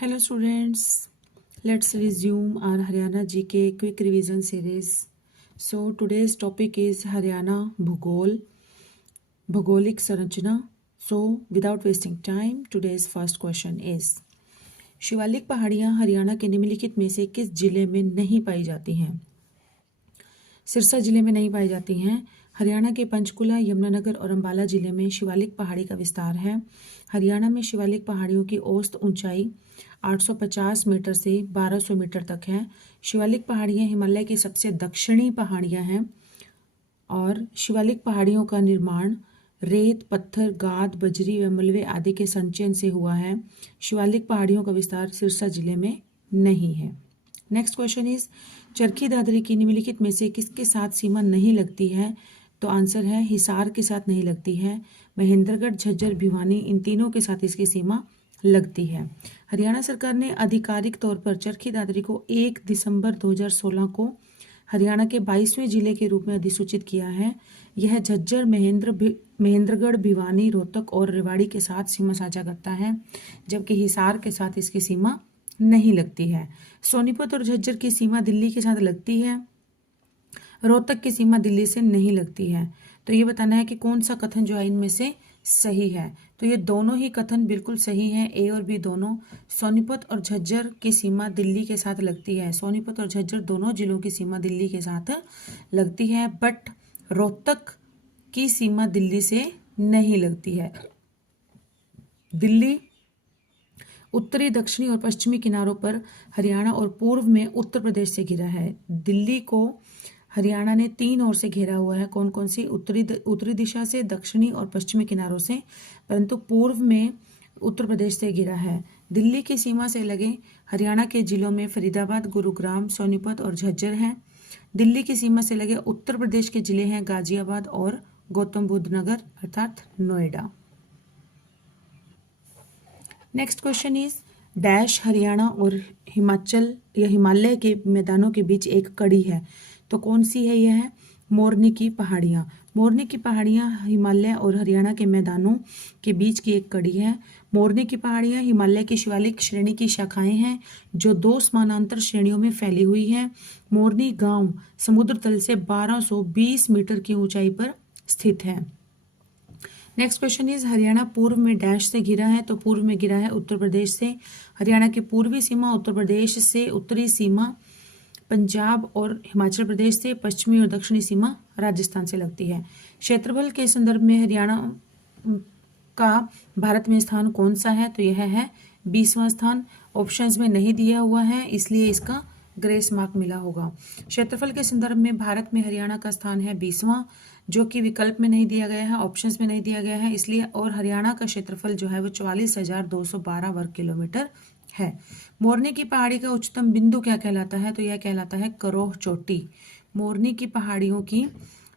Hello students, let's resume our Haryana GK quick revision series. So today's topic is Haryana Bhugol, Bhagolic Saranchana. So without wasting time, today's first question is Shivalik पहाड़ियाँ हरियाणा के निम्नलिखित में से किस जिले में नहीं पाई जाती हैं? सिरसा जिले में नहीं पाई जाती हैं। हरियाणा के पंचकुला, यमुनानगर और अंबाला जिले में शिवालिक पहाड़ी का विस्तार है। हरियाणा में शिवालिक पहाड़ियों की औसत ऊंचाई 850 मीटर से 1200 मीटर तक है। शिवालिक पहाड़ियाँ हिमालय की सबसे दक्षिणी पहाड़ियाँ हैं और शिवालिक पहाड़ियों का निर्माण रेत, पत्थर, गाद, बजरी व मलबे आदि के संचयन से हुआ है। शिवालिक पहाड़ियों का विस्तार सिरसा जिले में नहीं है। Next question is Charkhi Dadri की निम्नलिखित में से किसके साथ सीमा नहीं लगती है? तो आंसर है हिसार के साथ नहीं लगती है। महेंद्रगढ़, झज्जर, भिवानी इन तीनों के साथ इसकी सीमा लगती है। हरियाणा सरकार ने आधिकारिक तौर पर चरखी दादरी को 1 दिसंबर 2016 को हरियाणा के 22वें जिले के रूप में अधिसूचित किया है। यह झज्जर, महेंद्रगढ़, भिवानी, रोहतक और रेवाड़ी के साथ सीमा साझा करता है, जबकि हिसार के साथ इसकी सीमा नहीं लगती है। सोनीपत और झज्जर की सीमा दिल्ली के साथ लगती है। रोहतक की सीमा दिल्ली से नहीं लगती है। तो ये बताना है कि कौन सा कथन जो है इनमें से सही है। तो ये दोनों ही कथन बिल्कुल सही हैं, ए और बी दोनों। सोनीपत और झज्जर की सीमा दिल्ली के साथ लगती है। सोनीपत और झज्जर दोनों जिलों की सीमा दिल्ली के साथ लगती है, बट रोहतक की सीमा दिल्ली से नहीं लगती है। दिल्ली उत्तरी, दक्षिणी और पश्चिमी किनारों पर हरियाणा और पूर्व में उत्तर प्रदेश से घिरा है। दिल्ली को हरियाणा ने 3 ओर से घेरा हुआ है। कौन कौन सी? उत्तरी दिशा से, दक्षिणी और पश्चिमी किनारों से, परंतु पूर्व में उत्तर प्रदेश से घिरा है। दिल्ली की सीमा से लगे हरियाणा के जिलों में फरीदाबाद, गुरुग्राम, सोनीपत और झज्जर हैं। दिल्ली की सीमा से लगे उत्तर प्रदेश के जिले हैं गाजियाबाद और गौतम बुद्ध नगर अर्थात Noida. Next question is dash Haryana और हिमाचल या हिमालय के मैदानों के बीच एक कड़ी है। तो कौन सी है यह? मोरनी की पहाड़ियाँ। मोरनी की पहाड़ियाँ हिमालय और हरियाणा के मैदानों के बीच की एक कड़ी है। मोरनी की पहाड़ियाँ हिमालय की शिवालिक श्रेणी की शाखाएं हैं जो 2 समानांतर श्रेणियों में फैली हुई हैं। मोरनी गांव समुद्र तल से 1220 मीटर की ऊंचाई पर स्थित है। नेक्स्ट क्वेश्चन इज हरियाणा पूर्व में डैश से घिरा है। तो पूर्व में घिरा है उत्तर प्रदेश से। हरियाणा की पूर्वी सीमा उत्तर प्रदेश से, उत्तरी सीमा पंजाब और हिमाचल प्रदेश से, पश्चिमी और दक्षिणी सीमा राजस्थान से लगती है। क्षेत्रफल के संदर्भ में हरियाणा का भारत में स्थान कौन सा है? तो यह है 20वां स्थान। ऑप्शंस में नहीं दिया हुआ है, इसलिए इसका ग्रेस मार्क मिला होगा। क्षेत्रफल के संदर्भ में भारत में हरियाणा का स्थान है 20वां, जो कि विकल्प में नहीं दिया गया है, ऑप्शंस में नहीं दिया गया है, इसलिए। और हरियाणा का क्षेत्रफल जो है वो 44,212 वर्ग किलोमीटर है। मोरनी की पहाड़ी का उच्चतम बिंदु क्या कहलाता है? तो यह कहलाता है करोह चोटी। मोरनी की पहाड़ियों की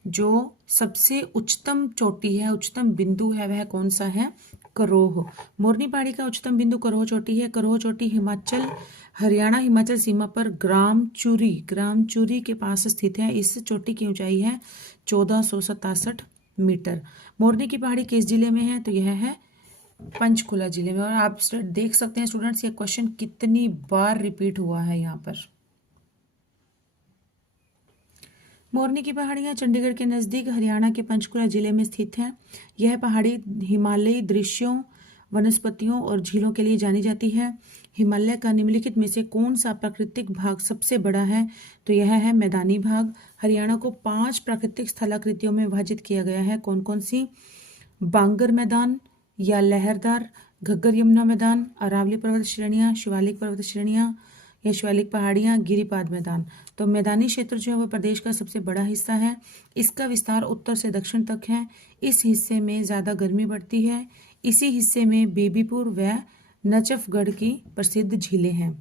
जो सबसे उच्चतम चोटी है, उच्चतम बिंदु है, वह कौन सा है? करोह। मोरनी पहाड़ी का उच्चतम बिंदु करोह चोटी है। करोह चोटी हरियाणा हिमाचल सीमा पर ग्राम चूरी के पास स्थित है। इस चोटी की ऊंचाई है 1467 मीटर। मोरनी की पहाड़ी किस जिले में है? तो यह है पंचकुला जिले में। और आप देख सकते हैं स्टूडेंट्स, ये क्वेश्चन कितनी बार रिपीट हुआ है यहाँ पर। मोरनी की पहाड़ियाँ चंडीगढ़ के नज़दीक हरियाणा के पंचकुला जिले में स्थित है। यह पहाड़ी हिमालयी दृश्यों, वनस्पतियों और झीलों के लिए जानी जाती है। हिमालय का निम्नलिखित में से कौन सा प्राकृतिक भाग सबसे बड़ा है? तो यह है मैदानी भाग। हरियाणा को 5 प्राकृतिक स्थलाकृतियों में विभाजित किया गया है। कौन कौन सी? बांगर मैदान या लहरदार, घग्गर यमुना मैदान, अरावली पर्वत श्रेणियाँ, शिवालिक पर्वत श्रेणियाँ या शिवालिक पहाड़ियाँ, गिरिपाद मैदान। तो मैदानी क्षेत्र जो है वो प्रदेश का सबसे बड़ा हिस्सा है। इसका विस्तार उत्तर से दक्षिण तक है। इस हिस्से में ज़्यादा गर्मी पड़ती है। इसी हिस्से में बेबीपुर व नचफगढ़ की प्रसिद्ध झीलें हैं।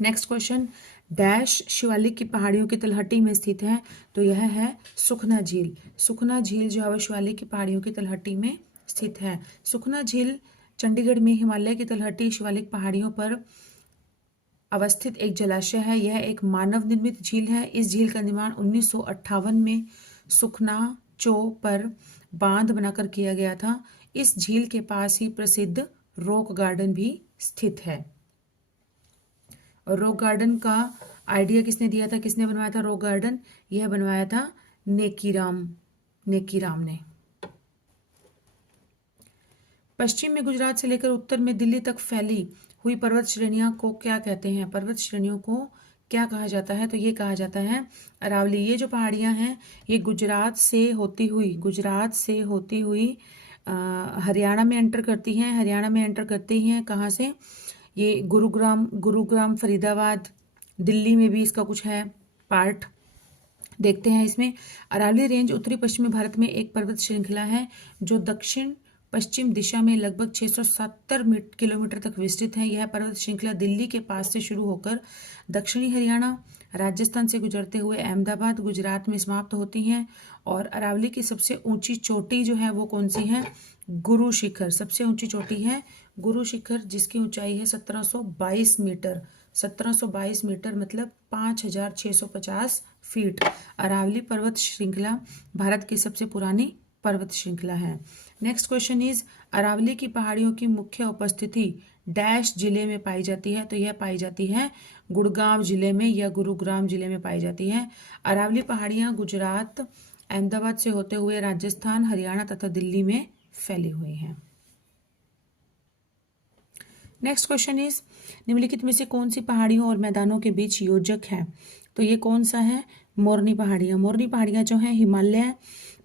नेक्स्ट क्वेश्चन, डैश शिवालिक की पहाड़ियों की तलहटी में स्थित है। तो यह है सुखना झील। सुखना झील जो है वो शिवालिक की पहाड़ियों की तलहटी में स्थित है। सुखना झील चंडीगढ़ में हिमालय की तलहटी शिवालिक पहाड़ियों पर अवस्थित एक जलाशय है। यह एक मानव निर्मित झील है। इस झील का निर्माण 1958 में सुखना चो पर बांध बनाकर किया गया था। इस झील के पास ही प्रसिद्ध रॉक गार्डन भी स्थित है। और रॉक गार्डन का आइडिया किसने दिया था, किसने बनवाया था रॉक गार्डन? यह बनवाया था नेकीराम ने। पश्चिम में गुजरात से लेकर उत्तर में दिल्ली तक फैली हुई पर्वत श्रेणियां को क्या कहते हैं? पर्वत श्रेणियों को क्या कहा जाता है? तो ये कहा जाता है अरावली। ये जो पहाड़ियां हैं ये गुजरात से होती हुई हरियाणा में एंटर करती हैं। हरियाणा में एंटर करती हैं कहाँ से? ये गुरुग्राम, फरीदाबाद, दिल्ली में भी इसका कुछ है पार्ट। देखते हैं इसमें। अरावली रेंज उत्तरी पश्चिमी भारत में एक पर्वत श्रृंखला है जो दक्षिण पश्चिम दिशा में लगभग 670 किलोमीटर तक विस्तृत है। यह पर्वत श्रृंखला दिल्ली के पास से शुरू होकर दक्षिणी हरियाणा, राजस्थान से गुजरते हुए अहमदाबाद, गुजरात में समाप्त होती हैं। और अरावली की सबसे ऊंची चोटी जो है वो कौन सी है? गुरु शिखर। सबसे ऊंची चोटी है गुरु शिखर, जिसकी ऊंचाई है 1722 मीटर। 1722 मीटर मतलब 5650 फीट। अरावली पर्वत श्रृंखला भारत की सबसे पुरानी पर्वत श्रृंखला है। नेक्स्ट क्वेश्चन इज अरावली की पहाड़ियों की मुख्य उपस्थिति डैश जिले में पाई जाती है? तो यह पाई जाती है गुड़गांव जिले में या गुरुग्राम जिले में पाई जाती है। अरावली पहाड़ियां गुजरात, अहमदाबाद से होते हुए राजस्थान, हरियाणा तथा दिल्ली में फैली हुई हैं। नेक्स्ट क्वेश्चन इज निम्नलिखित में से कौन सी पहाड़ियों और मैदानों के बीच योजक है? तो ये कौन सा है? मोरनी पहाड़ियां। मोरनी पहाड़ियां जो हैं हिमालय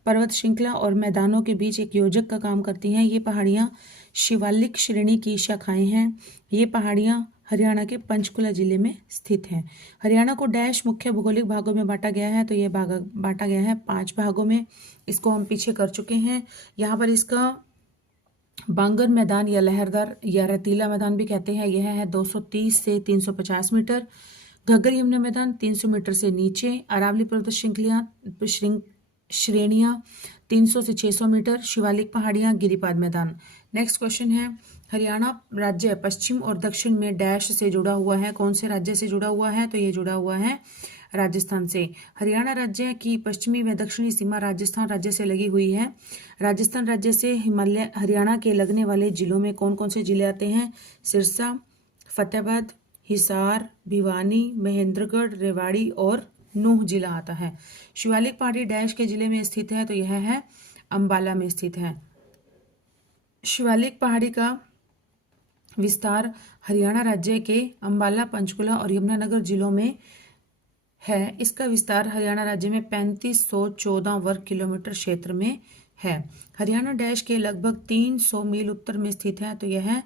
पर्वत श्रृंखला और मैदानों के बीच एक योजक का काम करती हैं। ये पहाड़ियां शिवालिक श्रेणी की शाखाएं हैं। ये पहाड़ियां हरियाणा के पंचकुला जिले में स्थित हैं। हरियाणा को डैश मुख्य भौगोलिक भागों में बांटा गया है? तो ये बांटा गया है 5 भागों में। इसको हम पीछे कर चुके हैं। यहाँ पर इसका बांगर मैदान या लहरदार या रेतीला मैदान भी कहते हैं। यह है 230 से 350 मीटर। घग्गर यमुना मैदान 300 मीटर से नीचे। अरावली पर्वत श्रेणियां 300 से 600 मीटर। शिवालिक पहाड़ियां, गिरिपाद मैदान। नेक्स्ट क्वेश्चन है हरियाणा राज्य पश्चिम और दक्षिण में डैश से जुड़ा हुआ है? कौन से राज्य से जुड़ा हुआ है? तो ये जुड़ा हुआ है राजस्थान से। हरियाणा राज्य की पश्चिमी व दक्षिणी सीमा राजस्थान राज्य से लगी हुई है। राजस्थान राज्य से हिमालय हरियाणा के लगने वाले जिलों में कौन कौन से जिले आते हैं? सिरसा, फतेहाबाद, हिसार, भिवानी, महेंद्रगढ़, रेवाड़ी और नूह जिला आता है। शिवालिक पहाड़ी डैश के जिले में स्थित है? तो यह है अंबाला में स्थित है। शिवालिक पहाड़ी का विस्तार हरियाणा राज्य के अंबाला, पंचकुला और यमुनानगर जिलों में है। इसका विस्तार हरियाणा राज्य में 3514 वर्ग किलोमीटर क्षेत्र में है। हरियाणा डैश के लगभग 300 मील उत्तर में स्थित है। तो यह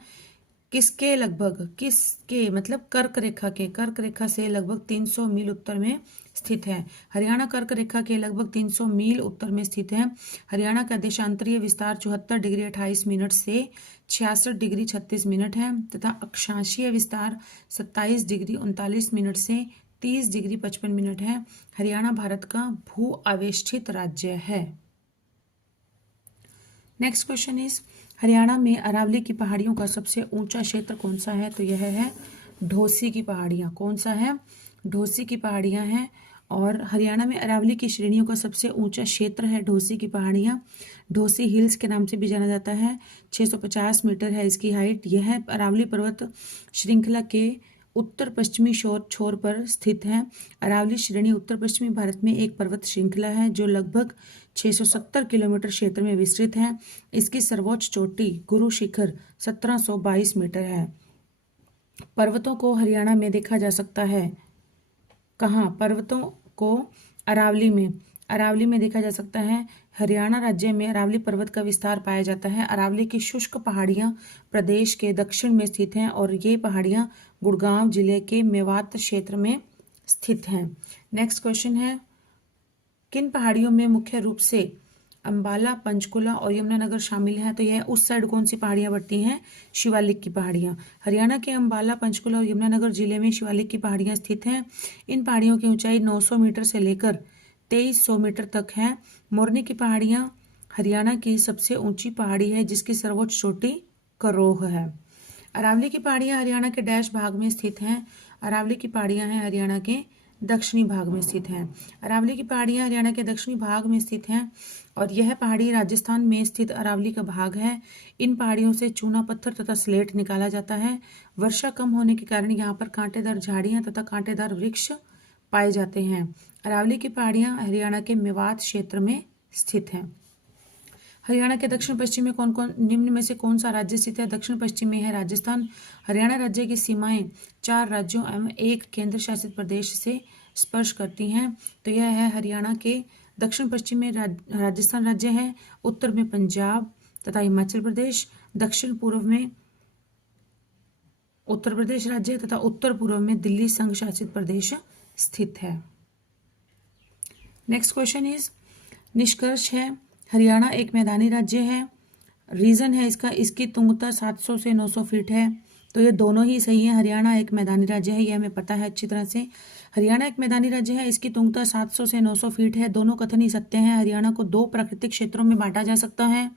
किसके लगभग? किसके मतलब कर्क रेखा से लगभग 300 मील उत्तर में स्थित है। हरियाणा कर्क रेखा के लगभग 300 मील उत्तर में स्थित है। हरियाणा का देशांतरीय विस्तार 74 डिग्री 28 मिनट से 66 डिग्री 36 मिनट है तथा अक्षांशीय विस्तार 27 डिग्री 39 मिनट से 30 डिग्री 55 मिनट है। हरियाणा भारत का भू आवेष्टित राज्य है। नेक्स्ट क्वेश्चन इज हरियाणा में अरावली की पहाड़ियों का सबसे ऊंचा क्षेत्र कौन सा है? तो यह है ढोसी की पहाड़ियाँ। कौन सा है? ढोसी की पहाड़ियाँ हैं। और हरियाणा में अरावली की श्रेणियों का सबसे ऊंचा क्षेत्र है ढोसी की पहाड़ियाँ। ढोसी हिल्स के नाम से भी जाना जाता है। 650 मीटर है इसकी हाइट। यह अरावली पर्वत श्रृंखला के उत्तर पश्चिमी छोर पर स्थित है। अरावली श्रेणी उत्तर पश्चिमी भारत में एक पर्वत श्रृंखला है जो लगभग 670 किलोमीटर क्षेत्र में विस्तृत है। इसकी सर्वोच्च चोटी गुरु शिखर 1722 मीटर है। पर्वतों को हरियाणा में देखा जा सकता है। कहाँ? पर्वतों को अरावली में देखा जा सकता है। हरियाणा राज्य में अरावली पर्वत का विस्तार पाया जाता है। अरावली की शुष्क पहाड़ियाँ प्रदेश के दक्षिण में स्थित हैं और ये पहाड़ियाँ गुड़गांव जिले के मेवात क्षेत्र में स्थित हैं। नेक्स्ट क्वेश्चन है किन पहाड़ियों में मुख्य रूप से अंबाला, पंचकुला और यमुनानगर शामिल है? तो यह उस साइड कौन सी पहाड़ियाँ बढ़ती हैं? शिवालिक की पहाड़ियाँ। हरियाणा के अंबाला, पंचकुला और यमुनानगर जिले में शिवालिक की पहाड़ियाँ स्थित हैं। इन पहाड़ियों की ऊंचाई 900 मीटर से लेकर 2300 मीटर तक है। मोरनी की पहाड़ियाँ हरियाणा की सबसे ऊंची पहाड़ी है जिसकी सर्वोच्च चोटी करोह है। अरावली की पहाड़ियाँ हरियाणा के डैश भाग में स्थित हैं? अरावली की पहाड़ियाँ हैं हरियाणा के दक्षिणी भाग में स्थित है। अरावली की पहाड़ियां हरियाणा के दक्षिणी भाग में स्थित हैं और यह पहाड़ी राजस्थान में स्थित अरावली का भाग है। इन पहाड़ियों से चूना पत्थर तथा स्लेट निकाला जाता है। वर्षा कम होने के कारण यहाँ पर कांटेदार झाड़ियां तथा कांटेदार वृक्ष पाए जाते हैं। अरावली की पहाड़ियां हरियाणा के मेवात क्षेत्र में स्थित हैं। हरियाणा के दक्षिण पश्चिम में कौन कौन निम्न में से कौन सा राज्य स्थित है? दक्षिण पश्चिम में है राजस्थान। हरियाणा राज्य की सीमाएं 4 राज्यों एवं 1 केंद्र शासित प्रदेश से स्पर्श करती हैं। तो यह है हरियाणा के दक्षिण पश्चिम में राजस्थान राज्य है, उत्तर में पंजाब तथा हिमाचल प्रदेश, दक्षिण पूर्व में उत्तर प्रदेश राज्य तथा उत्तर पूर्व में दिल्ली संघ शासित प्रदेश स्थित है। नेक्स्ट क्वेश्चन इज, निष्कर्ष है हरियाणा एक मैदानी राज्य है। रीजन है इसकी तुंगता 700 से 900 फीट है। तो ये दोनों ही सही है। हरियाणा एक मैदानी राज्य है, यह हमें पता है अच्छी तरह से। हरियाणा एक मैदानी राज्य है, इसकी तुंगता 700 से 900 फीट है। दोनों कथन ही सत्य हैं। हरियाणा को 2 प्राकृतिक क्षेत्रों में बांटा जा सकता है।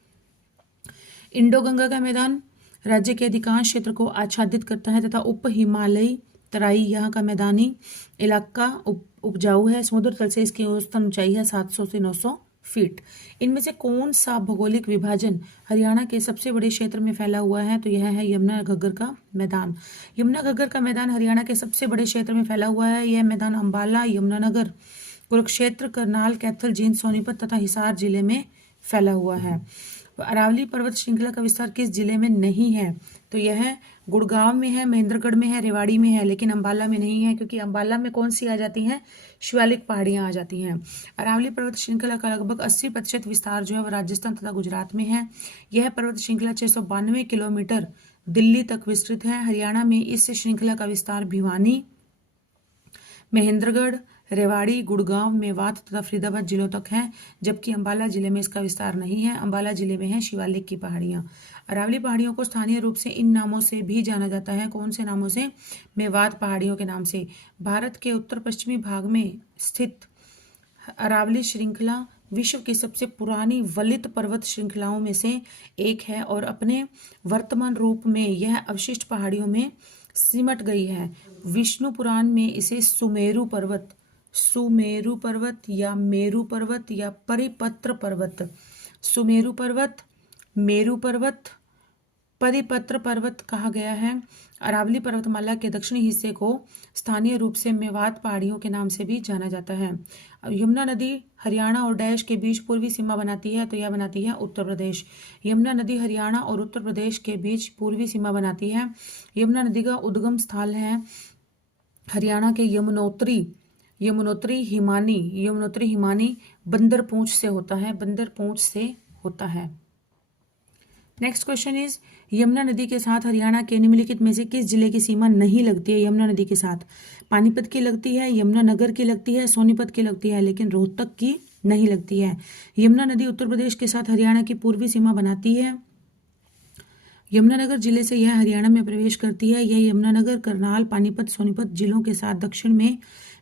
इंडो गंगा का मैदान राज्य के अधिकांश क्षेत्र को आच्छादित करता है तथा उप हिमालयी तराई यहाँ का मैदानी इलाका उपजाऊ है। समुद्र तल से इसकी औसतन ऊंचाई है 700 से 900 फीट। इनमें से कौन सा भौगोलिक विभाजन हरियाणा के सबसे बड़े क्षेत्र में फैला हुआ है? तो यह है यमुना घग्गर का मैदान। यमुना घग्गर का मैदान हरियाणा के सबसे बड़े क्षेत्र में फैला हुआ है। यह मैदान अंबाला, यमुनानगर, कुरुक्षेत्र, करनाल, कैथल, जींद, सोनीपत तथा हिसार जिले में फैला हुआ है। अरावली पर्वत श्रृंखला का विस्तार किस जिले में नहीं है? तो यह गुड़गांव में है, महेंद्रगढ़ में है, रेवाड़ी में है, लेकिन अंबाला में नहीं है, क्योंकि अंबाला में कौन सी आ जाती हैं? शिवालिक पहाड़ियां आ जाती हैं। अरावली पर्वत श्रृंखला का लगभग 80% विस्तार जो है वह राजस्थान तथा गुजरात में है। यह पर्वत श्रृंखला 692 किलोमीटर दिल्ली तक विस्तृत है। हरियाणा में इस श्रृंखला का विस्तार भिवानी, महेंद्रगढ़, रेवाड़ी, गुड़गांव, मेवात तथा फरीदाबाद जिलों तक है, जबकि अंबाला जिले में इसका विस्तार नहीं है। अंबाला जिले में है शिवालिक की पहाड़ियां। अरावली पहाड़ियों को स्थानीय रूप से इन नामों से भी जाना जाता है। कौन से नामों से? मेवात पहाड़ियों के नाम से। भारत के उत्तर पश्चिमी भाग में स्थित अरावली श्रृंखला विश्व की सबसे पुरानी वलित पर्वत श्रृंखलाओं में से एक है और अपने वर्तमान रूप में यह अवशिष्ट पहाड़ियों में सिमट गई है। विष्णु पुराण में इसे सुमेरु पर्वत या मेरु पर्वत या परिपत्र पर्वत, सुमेरु पर्वत, मेरु पर्वत, परिपत्र पर्वत कहा गया है। अरावली पर्वतमाला के दक्षिणी हिस्से को स्थानीय रूप से मेवात पहाड़ियों के नाम से भी जाना जाता है। यमुना नदी हरियाणा और डैश के बीच पूर्वी सीमा बनाती है, तो यह बनाती है उत्तर प्रदेश। यमुना नदी हरियाणा और उत्तर प्रदेश के बीच पूर्वी सीमा बनाती है। यमुना नदी का उद्गम स्थल है हरियाणा के यमुनोत्री हिमानी बंदरपूंछ से होता है। नेक्स्ट क्वेश्चन इज, यमुना नदी के साथ हरियाणा के निम्नलिखित में से किस जिले की सीमा नहीं लगती है? यमुना नदी के साथ पानीपत की लगती है, यमुनानगर की लगती है, सोनीपत की लगती है, लेकिन रोहतक की नहीं लगती है। यमुना नदी उत्तर प्रदेश के साथ हरियाणा की पूर्वी सीमा बनाती है। यमुनानगर जिले से यह हरियाणा में प्रवेश करती है। यह यमुनानगर, करनाल, पानीपत, सोनीपत जिलों के साथ दक्षिण में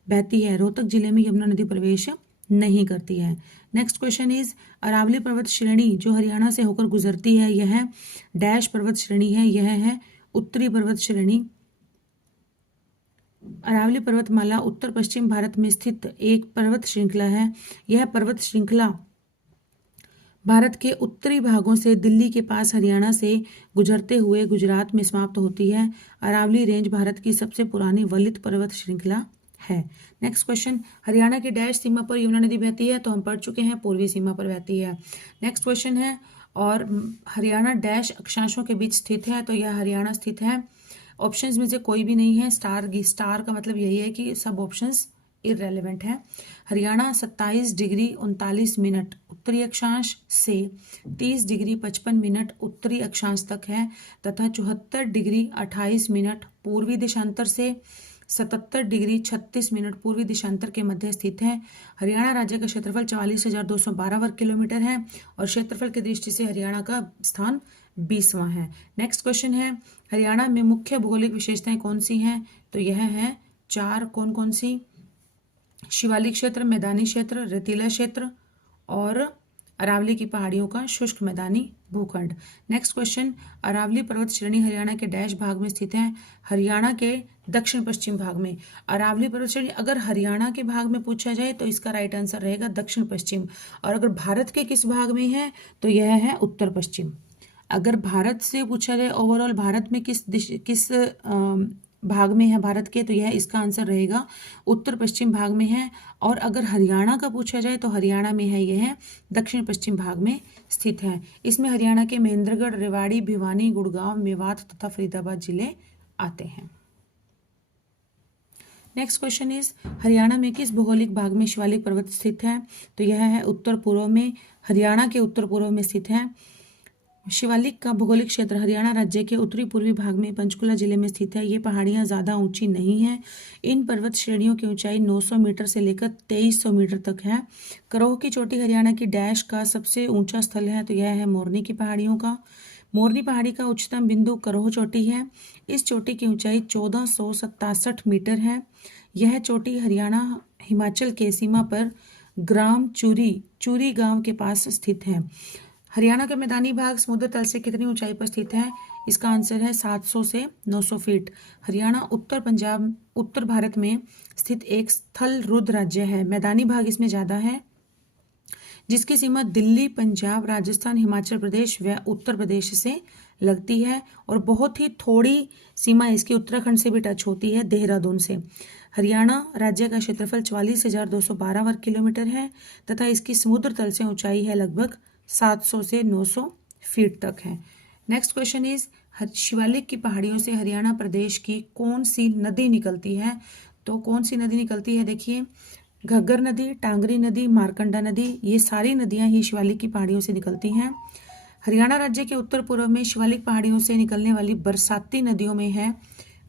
बहती है। रोहतक जिले में यमुना नदी प्रवेश नहीं करती है। नेक्स्ट क्वेश्चन इज, अरावली पर्वत श्रेणी जो हरियाणा से होकर गुजरती है यह डैश पर्वत श्रेणी है। यह है उत्तरी पर्वत श्रेणी। अरावली पर्वतमाला उत्तर पश्चिम भारत में स्थित एक पर्वत श्रृंखला है। यह पर्वत श्रृंखला भारत के उत्तरी भागों से दिल्ली के पास हरियाणा से गुजरते हुए गुजरात में समाप्त होती है। अरावली रेंज भारत की सबसे पुरानी वलित पर्वत श्रृंखला है। नेक्स्ट क्वेश्चन, हरियाणा की डैश सीमा पर यमुना नदी बहती है? तो हम पढ़ चुके हैं, पूर्वी सीमा पर बहती है। नेक्स्ट क्वेश्चन है, और हरियाणा डैश अक्षांशों के बीच स्थित है? तो यह हरियाणा स्थित है। ऑप्शंस में से कोई भी नहीं है। स्टार का मतलब यही है कि सब ऑप्शंस इररेलेवेंट है। हरियाणा 27 डिग्री 39 मिनट उत्तरी अक्षांश से 30 डिग्री 55 मिनट उत्तरी अक्षांश तक है तथा 74 डिग्री 28 मिनट पूर्वी देशांतर से 77 डिग्री 36 मिनट पूर्वी देशांतर के मध्य स्थित है। हरियाणा राज्य का क्षेत्रफल 44,212 वर्ग किलोमीटर है और क्षेत्रफल की दृष्टि से हरियाणा का स्थान 20वां है। नेक्स्ट क्वेश्चन है, हरियाणा में मुख्य भौगोलिक विशेषताएं कौन सी हैं? तो यह है 4। कौन कौन सी? शिवालिक क्षेत्र, मैदानी क्षेत्र, रेतीला क्षेत्र और अरावली की पहाड़ियों का शुष्क मैदानी भूखंड। नेक्स्ट क्वेश्चन, अरावली पर्वत श्रेणी हरियाणा के डैश भाग में स्थित है? हरियाणा के दक्षिण पश्चिम भाग में। अरावली पर्वत श्रेणी अगर हरियाणा के भाग में पूछा जाए तो इसका राइट आंसर रहेगा दक्षिण पश्चिम, और अगर भारत के किस भाग में है तो यह है उत्तर पश्चिम। अगर भारत से पूछा जाए ओवरऑल भारत में किस भाग में है भारत के, तो यह इसका आंसर रहेगा उत्तर पश्चिम भाग में है। और अगर हरियाणा का पूछा जाए तो हरियाणा में है, यह दक्षिण पश्चिम भाग में स्थित है। इसमें हरियाणा के महेंद्रगढ़, रेवाड़ी, भिवानी, गुड़गांव, मेवात तथा फरीदाबाद जिले आते हैं। नेक्स्ट क्वेश्चन इज, हरियाणा में किस भौगोलिक भाग में शिवालिक पर्वत स्थित है? तो यह है उत्तर पूर्व में, हरियाणा के उत्तर पूर्व में स्थित है। शिवालिक का भौगोलिक क्षेत्र हरियाणा राज्य के उत्तरी पूर्वी भाग में पंचकुला जिले में स्थित है। ये पहाड़ियां ज़्यादा ऊंची नहीं हैं। इन पर्वत श्रेणियों की ऊंचाई 900 मीटर से लेकर 2300 मीटर तक है। करोह की चोटी हरियाणा की डैश का सबसे ऊंचा स्थल है? तो यह है मोरनी की पहाड़ियों का। मोरनी पहाड़ी का उच्चतम बिंदु करोह चोटी है। इस चोटी की ऊंचाई 1467 मीटर है। यह चोटी हरियाणा हिमाचल के सीमा पर ग्राम चूरी गांव के पास स्थित है। हरियाणा का मैदानी भाग समुद्र तल से कितनी ऊंचाई पर स्थित है? इसका आंसर है 700 से 900 फीट। हरियाणा उत्तर भारत में स्थित एक स्थल रुद्र राज्य है। मैदानी भाग इसमें ज़्यादा है, जिसकी सीमा दिल्ली, पंजाब, राजस्थान, हिमाचल प्रदेश व उत्तर प्रदेश से लगती है, और बहुत ही थोड़ी सीमा इसकी उत्तराखंड से भी टच होती है, देहरादून से। हरियाणा राज्य का क्षेत्रफल 44,212 वर्ग किलोमीटर है तथा इसकी समुद्र तल से ऊंचाई है लगभग 700 से 900 फीट तक है। नेक्स्ट क्वेश्चन इज, शिवालिक की पहाड़ियों से हरियाणा प्रदेश की कौन सी नदी निकलती है? तो कौन सी नदी निकलती है? देखिए, घग्गर नदी, टांगरी नदी, मारकंडा नदी, ये सारी नदियां ही शिवालिक की पहाड़ियों से निकलती हैं। हरियाणा राज्य के उत्तर पूर्व में शिवालिक पहाड़ियों से निकलने वाली बरसाती नदियों में है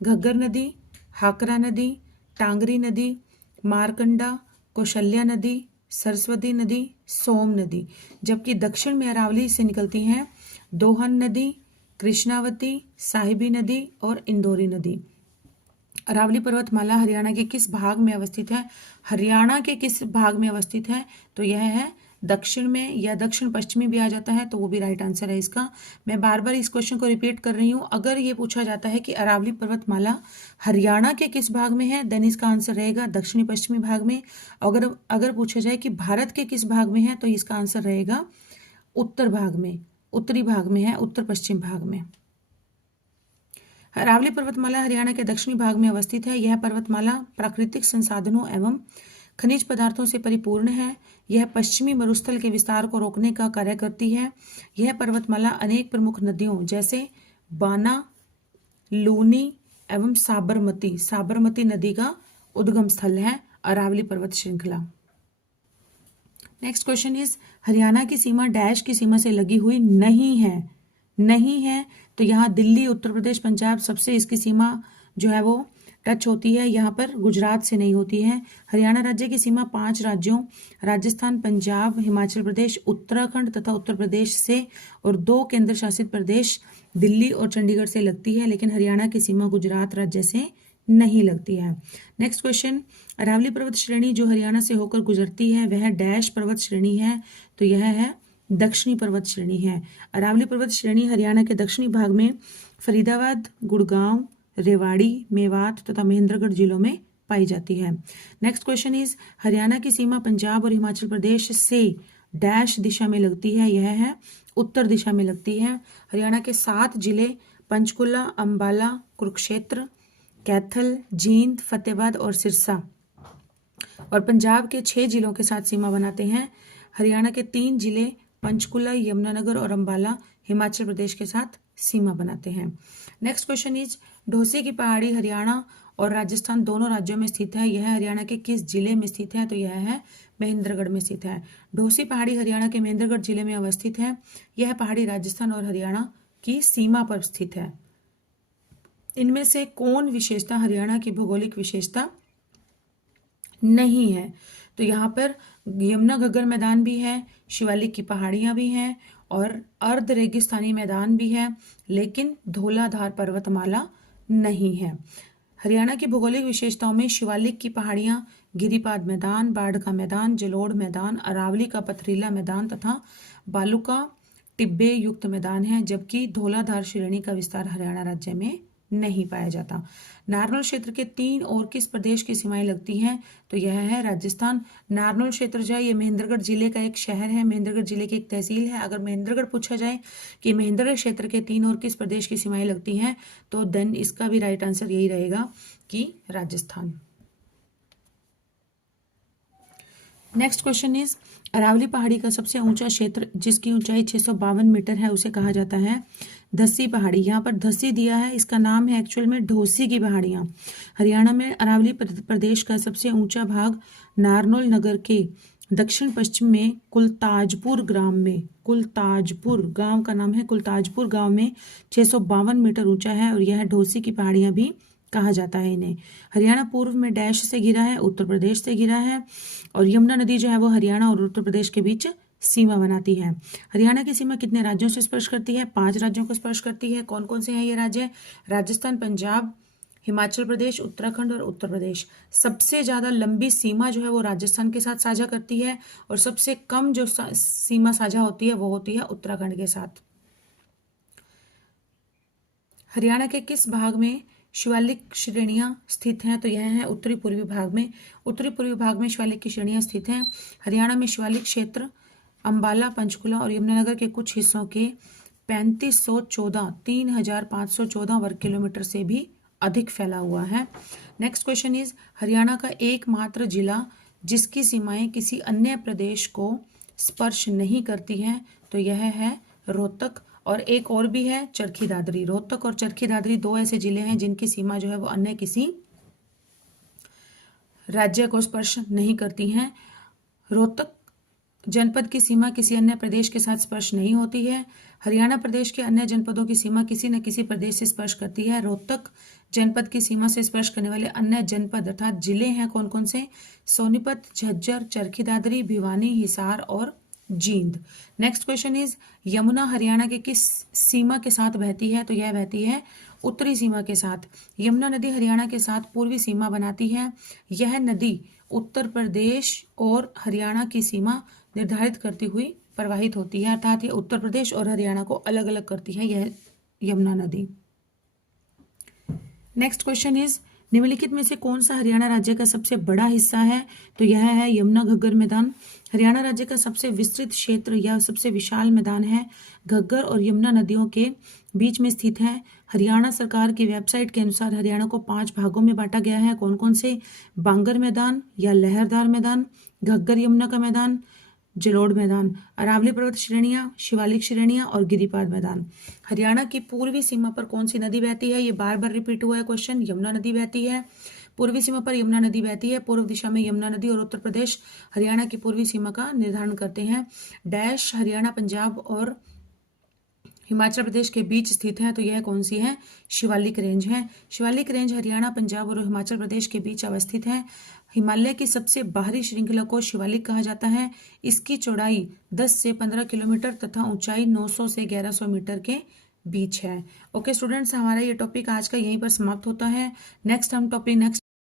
घग्गर नदी, हाकरा नदी, टांगरी नदी, मारकंडा, कौशल्या नदी, सरस्वती नदी, सोम नदी। जबकि दक्षिण में अरावली से निकलती हैं दोहन नदी, कृष्णावती, साहिबी नदी और इंदौरी नदी। अरावली पर्वतमाला हरियाणा के किस भाग में अवस्थित है? हरियाणा के किस भाग में अवस्थित है? तो यह है दक्षिण में, या दक्षिण पश्चिमी भी आ जाता है तो वो भी राइट आंसर है इसका। मैं बार बार इस क्वेश्चन को रिपीट कर रही हूँ। अगर ये पूछा जाता है कि अरावली पर्वतमाला हरियाणा के किस भाग में है, देन इसका आंसर रहेगा दक्षिणी पश्चिमी भाग में। अगर पूछा जाए कि भारत के किस भाग में है, तो इसका आंसर रहेगा उत्तर भाग में, उत्तरी भाग में है, उत्तर पश्चिम भाग में। अरावली पर्वतमाला हरियाणा के दक्षिणी भाग में अवस्थित है। यह पर्वतमाला प्राकृतिक संसाधनों एवं खनिज पदार्थों से परिपूर्ण है। यह पश्चिमी मरुस्थल के विस्तार को रोकने का कार्य करती है। यह पर्वतमाला अनेक प्रमुख नदियों जैसे बाना, लूनी एवं साबरमती नदी का उद्गम स्थल है अरावली पर्वत श्रृंखला। नेक्स्ट क्वेश्चन इज, हरियाणा की सीमा डैश की सीमा से लगी हुई नहीं है। तो यहाँ दिल्ली, उत्तर प्रदेश, पंजाब सबसे इसकी सीमा जो है वो टच होती है, यहाँ पर गुजरात से नहीं होती है। हरियाणा राज्य की सीमा 5 राज्यों राजस्थान, पंजाब, हिमाचल प्रदेश, उत्तराखंड तथा उत्तर प्रदेश से और 2 केंद्र शासित प्रदेश दिल्ली और चंडीगढ़ से लगती है, लेकिन हरियाणा की सीमा गुजरात राज्य से नहीं लगती है। नेक्स्ट क्वेश्चन, अरावली पर्वत श्रेणी जो हरियाणा से होकर गुजरती है वह डैश पर्वत श्रेणी है? तो यह है दक्षिणी पर्वत श्रेणी है। अरावली पर्वत श्रेणी हरियाणा के दक्षिणी भाग में फरीदाबाद, गुड़गांव, रेवाड़ी, मेवात तथा महेंद्रगढ़ जिलों में पाई जाती है। नेक्स्ट क्वेश्चन इज, हरियाणा की सीमा पंजाब और हिमाचल प्रदेश से डैश दिशा में लगती है? यह है उत्तर दिशा में लगती है। हरियाणा के 7 जिले पंचकुला, अंबाला, कुरुक्षेत्र, कैथल, जींद, फतेहाबाद और सिरसा और पंजाब के 6 जिलों के साथ सीमा बनाते हैं। हरियाणा के 3 जिले पंचकुला, यमुनानगर और अंबाला हिमाचल प्रदेश के साथ सीमा बनाते हैं। नेक्स्ट क्वेश्चन इज, ढोसी की पहाड़ी हरियाणा और राजस्थान दोनों राज्यों में स्थित है। यह हरियाणा के किस जिले में स्थित है? तो यह है महेंद्रगढ़ में स्थित है। ढोसी पहाड़ी हरियाणा के महेंद्रगढ़ जिले में अवस्थित है। यह पहाड़ी राजस्थान और हरियाणा की सीमा पर स्थित है। इनमें से कौन विशेषता हरियाणा की भौगोलिक विशेषता नहीं है? तो यहाँ पर यमुना घग्गर मैदान भी है, शिवालिक की पहाड़ियाँ भी हैं और अर्ध रेगिस्तानी मैदान भी है, लेकिन धौलाधार पर्वतमाला नहीं है। हरियाणा की भौगोलिक विशेषताओं में शिवालिक की पहाड़ियाँ गिरिपाद मैदान, बाढ़ का मैदान, जलोढ़ मैदान, अरावली का पथरीला मैदान तथा बालू का टिब्बे युक्त मैदान है, जबकि धौलाधार श्रेणी का विस्तार हरियाणा राज्य में नहीं पाया जाता। नारनौल क्षेत्र के 3 और किस प्रदेश की सीमाएं लगती हैं? तो यह है राजस्थान। नारनौल क्षेत्र जो है ये महेंद्रगढ़ जिले का एक शहर है, महेंद्रगढ़ जिले की एक तहसील है। अगर महेंद्रगढ़ पूछा जाए कि महेंद्रगढ़ क्षेत्र के 3 और किस प्रदेश की सीमाएं लगती हैं, तो देन इसका भी राइट आंसर यही रहेगा कि Rajasthan. Next question is Aravali पहाड़ी का सबसे ऊंचा क्षेत्र जिसकी ऊंचाई 652 मीटर है उसे कहा जाता है धस्सी पहाड़ी। यहाँ पर धस्सी दिया है, इसका नाम है एक्चुअल में ढोसी की पहाड़ियाँ। हरियाणा में अरावली प्रदेश का सबसे ऊंचा भाग नारनौल नगर के दक्षिण पश्चिम में कुलताजपुर गांव का नाम है कुलताजपुर गांव में 652 मीटर ऊंचा है और यह ढोसी की पहाड़ियाँ भी कहा जाता है इन्हें। हरियाणा पूर्व में डैश से घिरा है, उत्तर प्रदेश से घिरा है और यमुना नदी जो है वो हरियाणा और उत्तर प्रदेश के बीच सीमा बनाती है। हरियाणा की सीमा कितने राज्यों से स्पर्श करती है? 5 राज्यों को स्पर्श करती है। कौन कौन से हैं ये राज्य? राजस्थान, पंजाब, हिमाचल प्रदेश, उत्तराखंड और उत्तर प्रदेश। सबसे ज्यादा लंबी सीमा जो है वो राजस्थान के साथ साझा करती है और सबसे कम जो सीमा साझा होती है वो होती है उत्तराखंड के साथ। हरियाणा के किस भाग में शिवालिक श्रेणियां स्थित हैं? तो यह है उत्तरी पूर्वी भाग में। उत्तरी पूर्वी भाग में शिवालिक की श्रेणियां स्थित हैं। हरियाणा में शिवालिक क्षेत्र अंबाला, पंचकुला और यमुनानगर के कुछ हिस्सों के 3514 वर्ग किलोमीटर से भी अधिक फैला हुआ है। नेक्स्ट क्वेश्चन इज हरियाणा का एकमात्र जिला जिसकी सीमाएं किसी अन्य प्रदेश को स्पर्श नहीं करती हैं, तो यह है रोहतक। और एक और भी है चरखी दादरी। रोहतक और चरखी दादरी 2 ऐसे जिले हैं जिनकी सीमा जो है वो अन्य किसी राज्य को स्पर्श नहीं करती हैं। रोहतक जनपद की सीमा किसी अन्य प्रदेश के साथ स्पर्श नहीं होती है। हरियाणा प्रदेश के अन्य जनपदों की सीमा किसी न किसी प्रदेश से स्पर्श करती है। रोहतक जनपद की सीमा से स्पर्श करने वाले अन्य जनपद अर्थात जिले हैं कौन कौन से? सोनीपत, झज्जर, चरखी दादरी, भिवानी, हिसार और Jind. Next question is Yamuna Haryana के किस सीमा के साथ बहती है? तो यह बहती है उत्तरी सीमा के साथ। यमुना नदी हरियाणा के साथ पूर्वी सीमा बनाती है। यह नदी उत्तर प्रदेश और हरियाणा की सीमा निर्धारित करती हुई प्रवाहित होती है, अर्थात ये उत्तर प्रदेश और हरियाणा को अलग अलग करती है यह यमुना नदी। नेक्स्ट क्वेश्चन इज निम्नलिखित में से कौन सा हरियाणा राज्य का सबसे बड़ा हिस्सा है? तो यह है यमुना घग्गर मैदान। हरियाणा राज्य का सबसे विस्तृत क्षेत्र या सबसे विशाल मैदान है घग्गर और यमुना नदियों के बीच में स्थित है। हरियाणा सरकार की वेबसाइट के अनुसार हरियाणा को 5 भागों में बांटा गया है। कौन कौन से? बांगर मैदान या लहरदार मैदान, घग्गर यमुना का मैदान, जलोढ़ मैदान, अरावली पर्वत श्रेणियां, शिवालिक श्रेणियां और गिरिपाद मैदान। हरियाणा की पूर्वी सीमा पर कौन सी नदी बहती है? ये बार बार रिपीट हुआ है क्वेश्चन। यमुना नदी बहती है। पूर्वी सीमा पर यमुना नदी बहती है। पूर्व दिशा में यमुना नदी और उत्तर प्रदेश हरियाणा की पूर्वी सीमा का निर्धारण करते हैं। डैश हरियाणा, पंजाब और हिमाचल प्रदेश के बीच स्थित है, तो यह कौन सी है? शिवालिक रेंज है। शिवालिक रेंज हरियाणा, पंजाब और हिमाचल प्रदेश के बीच अवस्थित है। हिमालय की सबसे बाहरी श्रृंखला को शिवालिक कहा जाता है। इसकी चौड़ाई 10 से 15 किलोमीटर तथा ऊंचाई 900 से 1100 मीटर के बीच है। ओके स्टूडेंट्स, हमारा ये टॉपिक आज का यहीं पर समाप्त होता है। नेक्स्ट